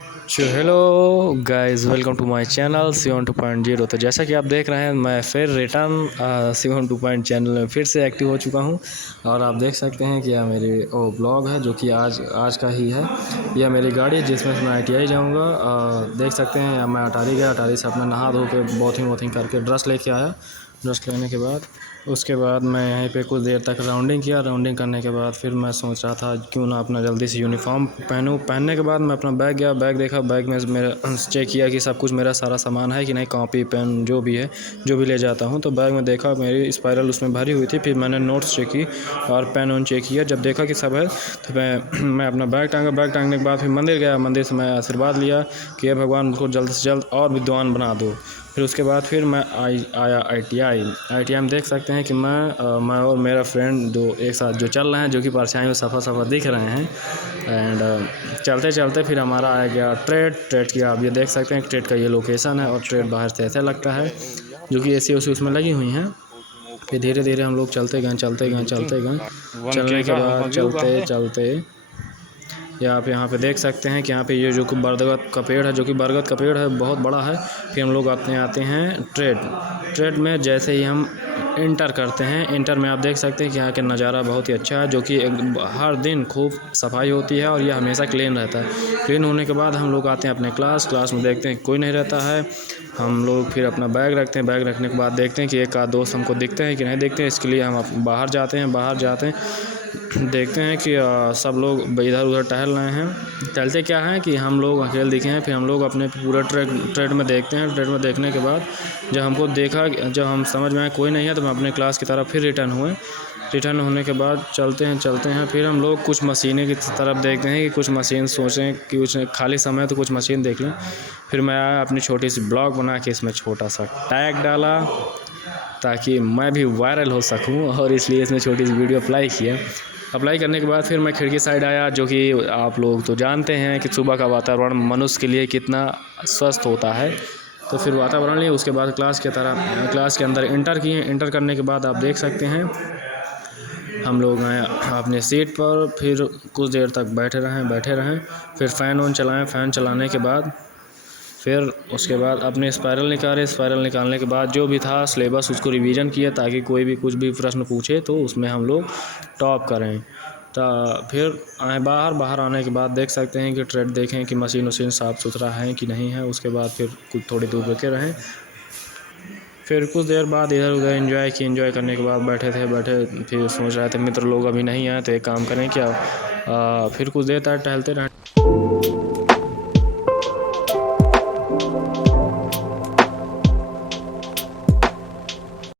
Hello guys, welcome to my channel सीवन 2.0। तो जैसा कि आप देख रहे हैं, मैं फिर रिटर्न सीवन 2 चैनल में फिर से एक्टिव हो चुका हूं। और आप देख सकते हैं कि यह मेरी ब्लॉग है जो कि आज का ही है। यह मेरी गाड़ी है जिसमें से मैं ITI जाऊंगा। देख सकते हैं मैं अटारी गया, अटारी से अपना नहा धो के बॉथिंग करके ड्रेस लेके आया। ड्रेस लेने के बाद उसके बाद मैं यहीं पे कुछ देर तक राउंडिंग किया। राउंडिंग करने के बाद फिर मैं सोच रहा था क्यों ना अपना जल्दी से यूनिफॉर्म पहनूं। पहनने के बाद मैं अपना बैग गया, बैग देखा, बैग में मेरा चेक किया कि सब कुछ मेरा सारा सामान है कि नहीं, कॉपी पेन जो भी है, जो भी ले जाता हूं। तो बैग में देखा मेरी स्पाइरल उसमें भरी हुई थी। फिर मैंने नोट्स चेक की और पेन वैन चेक किया। जब देखा कि सब है तो मैं अपना बैग टांगा। बैग टांगने के बाद फिर मंदिर गया। मंदिर से मैं आशीर्वाद लिया कि हे भगवान मुझको जल्द से जल्द और विद्वान बना दो। फिर उसके बाद फिर मैं आया ITI में। देख सकते हैं कि मैं और मेरा फ्रेंड जो एक साथ जो चल रहे हैं, जो कि परछाई में सफ़र दिख रहे हैं। एंड चलते चलते फिर हमारा आ गया ट्रेड की। आप ये देख सकते हैं ट्रेड का ये लोकेशन है। और ट्रेड बाहर से ऐसा लगता है जो कि AC उसमें लगी हुई हैं। फिर धीरे धीरे हम लोग चलते गए। चलने के बाद चलते आप यहाँ पे देख सकते हैं कि यहाँ पे ये जो बरगद का पेड़ है, जो कि बरगद का पेड़ है, बहुत बड़ा है। फिर हम लोग आते हैं ट्रेड में। जैसे ही हम इंटर करते हैं, इंटर में आप देख सकते हैं कि यहाँ का नज़ारा बहुत ही अच्छा है, जो कि हर दिन खूब सफाई होती है और यह हमेशा क्लीन रहता है। क्लीन होने के बाद हम लोग आते हैं अपने क्लास में। देखते हैं कोई नहीं रहता है। हम लोग फिर अपना बैग रखते हैं। बैग रखने के बाद देखते हैं कि एक आध दोस्त हमको दिखते हैं कि नहीं दिखते हैं। इसके लिए हम बाहर जाते हैं। देखते हैं कि सब लोग इधर उधर टहल रहे हैं। टहलते क्या है कि हम लोग अकेले दिखे हैं। फिर हम लोग अपने पूरा ट्रेड में देखते हैं। ट्रेड में देखने के बाद जब हम समझ में आए कोई नहीं है, तो हम अपने क्लास की तरफ फिर रिटर्न होने के बाद चलते हैं। फिर हम लोग कुछ मशीनें की तरफ देखते हैं कि कुछ मशीन सोचें कि कुछ खाली समय तो कुछ मशीन देख लें। फिर मैं आया अपनी छोटी सी ब्लॉग बना के इसमें छोटा सा टैग डाला ताकि मैं भी वायरल हो सकूं, और इसलिए इसमें छोटी सी वीडियो अप्लाई करने के बाद फिर मैं खिड़की साइड आया। जो कि आप लोग तो जानते हैं कि सुबह का वातावरण मनुष्य के लिए कितना स्वस्थ होता है। तो फिर वातावरण लिए उसके बाद क्लास के अंदर इंटर करने के बाद आप देख सकते हैं हम लोग आए अपने सीट पर। फिर कुछ देर तक बैठे रहें। फिर फ़ैन चलाएँ। फ़ैन चलाने के बाद फिर उसके बाद अपने स्पायरल निकालने के बाद जो भी था सिलेबस उसको रिवीजन किया, ताकि कोई भी कुछ भी प्रश्न पूछे तो उसमें हम लोग टॉप करें। तो फिर आए बाहर आने के बाद देख सकते हैं कि ट्रेड देखें कि मशीन साफ़ सुथरा है कि नहीं है। उसके बाद फिर कुछ थोड़ी दूर रुके रहें। फिर कुछ देर बाद इधर उधर एंजॉय करने के बाद बैठे फिर सोच रहे थे मित्र लोग अभी नहीं आए, तो एक काम करें क्या, फिर कुछ देर तक टहलते रहें।